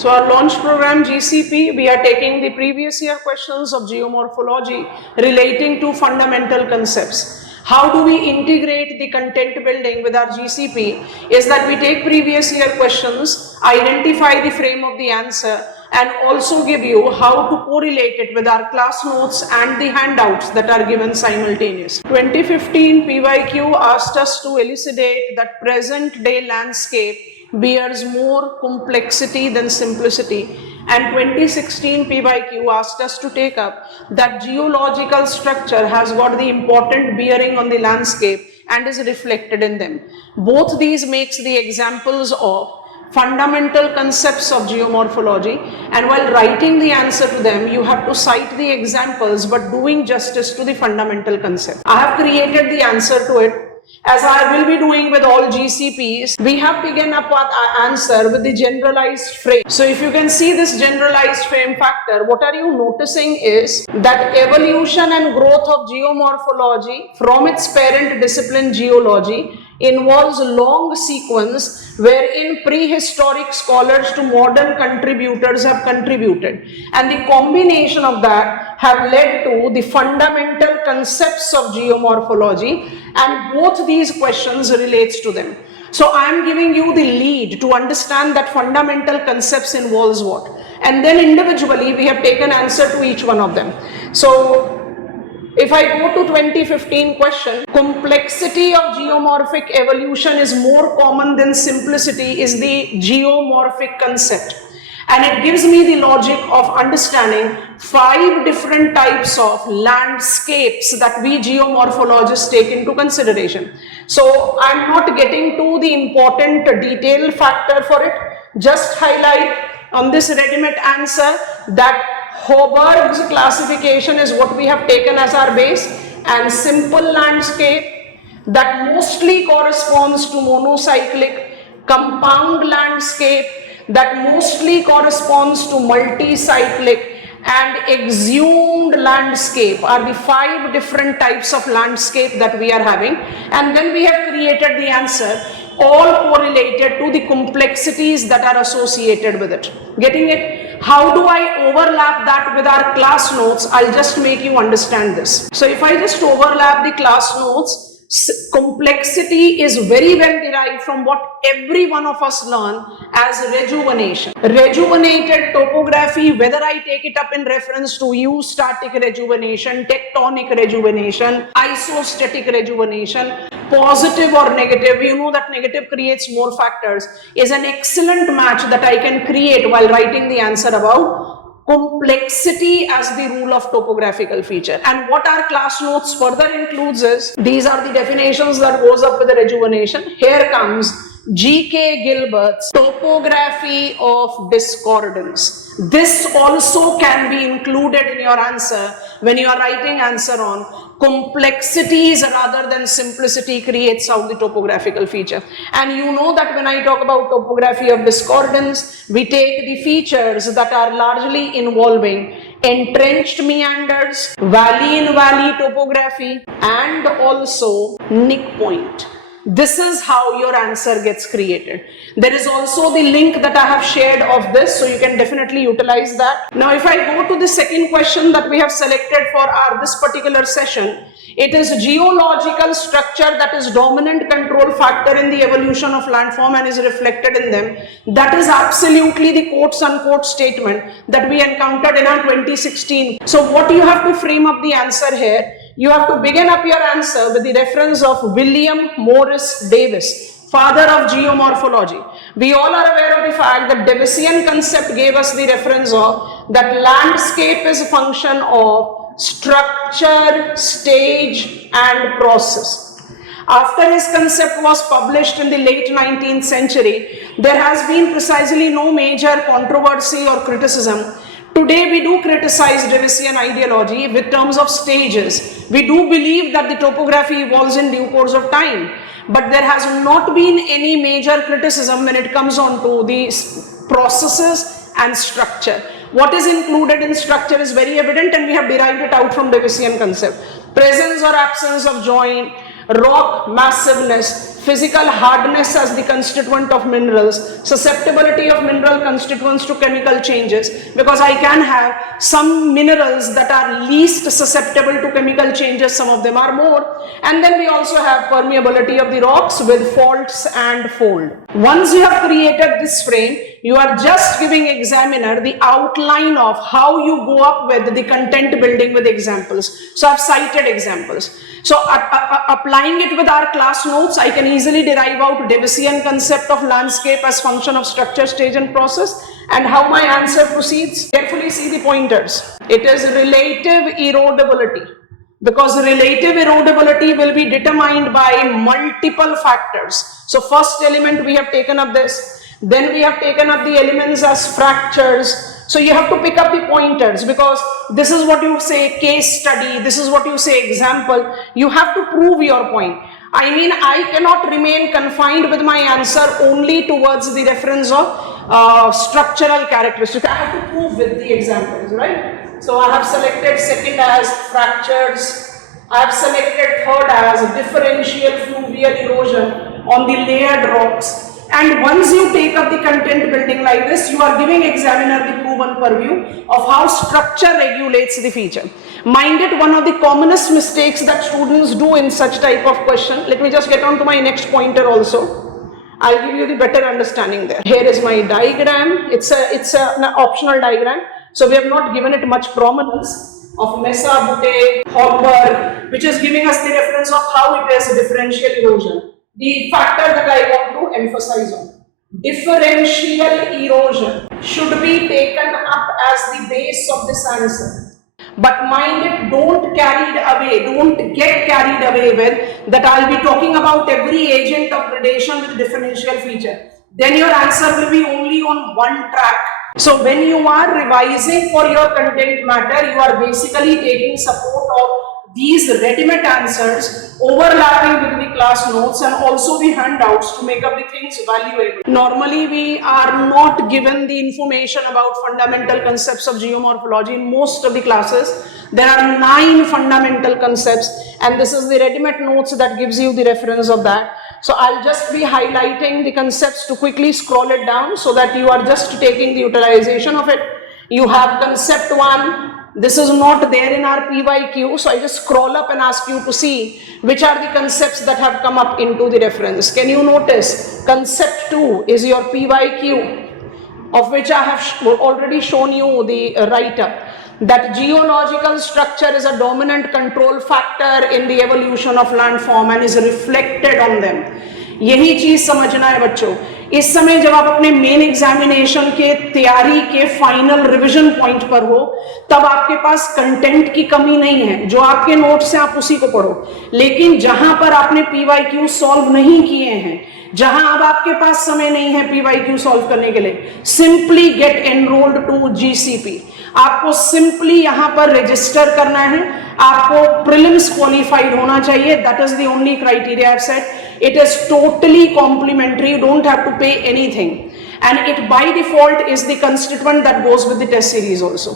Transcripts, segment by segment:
So our launch program GCP, we are taking the previous year questions of geomorphology relating to fundamental concepts. How do we integrate the content building with our GCP is that we take previous year questions, identify the frame of the answer, and also give you how to correlate it with our class notes and the handouts that are given simultaneously. 2015 PYQ asked us to elucidate that present day landscape bears more complexity than simplicity, and 2016 PYQ asked us to take up that geological structure has got the important bearing on the landscape and is reflected in them. Both these makes the examples of fundamental concepts of geomorphology, and while writing the answer to them you have to cite the examples but doing justice to the fundamental concept. I have created the answer to it. As I will be doing with all GCPs, we have begun up our answer with the generalized frame. So if you can see this generalized frame factor, what are you noticing is that evolution and growth of geomorphology from its parent discipline geology involves a long sequence wherein prehistoric scholars to modern contributors have contributed, and the combination of that have led to the fundamental concepts of geomorphology, and both these questions relates to them. So I am giving you the lead to understand that fundamental concepts involves what, and then individually we have taken answer to each one of them. So if I go to 2015 question, complexity of geomorphic evolution is more common than simplicity is the geomorphic concept. And it gives me the logic of understanding 5 different types of landscapes that we geomorphologists take into consideration. So I'm not getting to the important detail factor for it. Just highlight on this ready-made answer that Hoberg's classification is what we have taken as our base, and simple landscape that mostly corresponds to monocyclic, compound landscape that mostly corresponds to multicyclic, and exhumed landscape are the 5 different types of landscape that we are having, and then we have created the answer all correlated to the complexities that are associated with it. Getting it? How do I overlap that with our class notes? I'll just make you understand this. So if I just overlap the class notes, complexity is very well derived from what every one of us learn as rejuvenation. Rejuvenated topography, whether I take it up in reference to eustatic rejuvenation, tectonic rejuvenation, isostatic rejuvenation, positive or negative, you know that negative creates more factors, is an excellent match that I can create while writing the answer about complexity as the rule of topographical feature. And what our class notes further includes is, these are the definitions that goes up with the rejuvenation. Here comes G.K. Gilbert's topography of discordance. This also can be included in your answer when you are writing answer on complexities rather than simplicity creates out the topographical feature. And you know that when I talk about topography of discordance, we take the features that are largely involving entrenched meanders, valley in valley topography, and also nick point. This is how your answer gets created. There is also the link that I have shared of this, so you can definitely utilize that. Now, if I go to the second question that we have selected for this particular session, it is geological structure that is dominant control factor in the evolution of landform and is reflected in them. That is absolutely the quotes unquote statement that we encountered in our 2016. So what you have to frame up the answer here, you have to begin up your answer with the reference of William Morris Davis, father of geomorphology. We all are aware of the fact that Davisian concept gave us the reference of that landscape is a function of structure, stage, and process. After his concept was published in the late 19th century, there has been precisely no major controversy or criticism. Today we do criticize Davisian ideology with terms of stages. We do believe that the topography evolves in due course of time, but there has not been any major criticism when it comes on to the processes and structure. What is included in structure is very evident, and we have derived it out from Davisian concept. Presence or absence of joint, rock massiveness, physical hardness as the constituent of minerals, susceptibility of mineral constituents to chemical changes, because I can have some minerals that are least susceptible to chemical changes, some of them are more, and then we also have permeability of the rocks with faults and fold. Once you have created this frame, you are just giving examiner the outline of how you go up with the content building with examples. So I have cited examples. So applying it with our class notes, I can easily derive out Davisian concept of landscape as function of structure, stage and process, and how my answer proceeds. Carefully see the pointers. It is relative erodibility, because relative erodibility will be determined by multiple factors. So first element we have taken up this, then we have taken up the elements as fractures. So you have to pick up the pointers, because this is what you say case study, this is what you say example. You have to prove your point. I mean, I cannot remain confined with my answer only towards the reference of structural characteristics. I have to prove with the examples, right? So I have selected second as fractures. I have selected third as differential fluvial erosion on the layered rocks. And once you take up the content building like this, you are giving examiner the proven purview of how structure regulates the feature. Mind it, one of the commonest mistakes that students do in such type of question. Let me just get on to my next pointer also. I'll give you the better understanding there. Here is my diagram. It's an optional diagram. So we have not given it much prominence of Mesa, Butte, Hogberg, which is giving us the reference of how it is differential erosion. The factor that I want to emphasize on, differential erosion should be taken up as the base of this answer. But mind it, don't get carried away with that I'll be talking about every agent of gradation with differential feature. Then your answer will be only on one track. So when you are revising for your content matter, you are basically taking support of these ready-made answers overlapping with the class notes and also the handouts to make up the things valuable. Normally we are not given the information about fundamental concepts of geomorphology in most of the classes. There are 9 fundamental concepts, and this is the ready-made notes that gives you the reference of that. So I'll just be highlighting the concepts to quickly scroll it down so that you are just taking the utilization of it. You have concept 1. This is not there in our PYQ, so I just scroll up and ask you to see which are the concepts that have come up into the reference. Can you notice concept 2 is your PYQ, of which I have already shown you the write-up, that geological structure is a dominant control factor in the evolution of landform and is reflected on them. यही चीज समझना है बच्चों. इस समय जब आप अपने मेन एग्जामिनेशन के तैयारी के फाइनल रिवीजन पॉइंट पर हो, तब आपके पास कंटेंट की कमी नहीं है. जो आपके नोट्स हैं आप उसी को पढ़ो. लेकिन जहां पर आपने पीवाईक्यू सॉल्व नहीं किए हैं, जहां अब आपके पास समय नहीं है पीवाईक्यू सॉल्व करने के लिए, simply get enrolled to GCP. आपको सिंपली यहां पर रजिस्टर करना है. आपको प्रीलिम्स क्वालिफाइड होना चाहिए. That is the only criteria I have set. It is totally complimentary. You don't have to pay anything, and it by default is the constituent that goes with the test series also.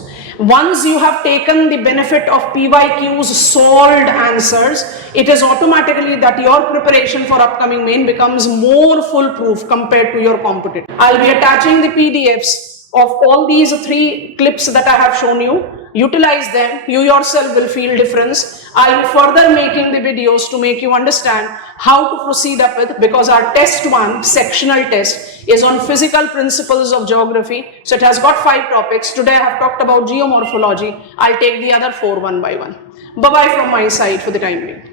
Once you have taken the benefit of PYQ's solved answers, it is automatically that your preparation for upcoming main becomes more foolproof compared to your competitor. I'll be attaching the PDFs of all these 3 clips that I have shown you. Utilize them. You yourself will feel difference. I'll be further making the videos to make you understand how to proceed up with, because our test 1 sectional test is on physical principles of geography. So it has got 5 topics. Today I have talked about geomorphology. I'll take the other 4 one by one. Bye bye from my side for the time being.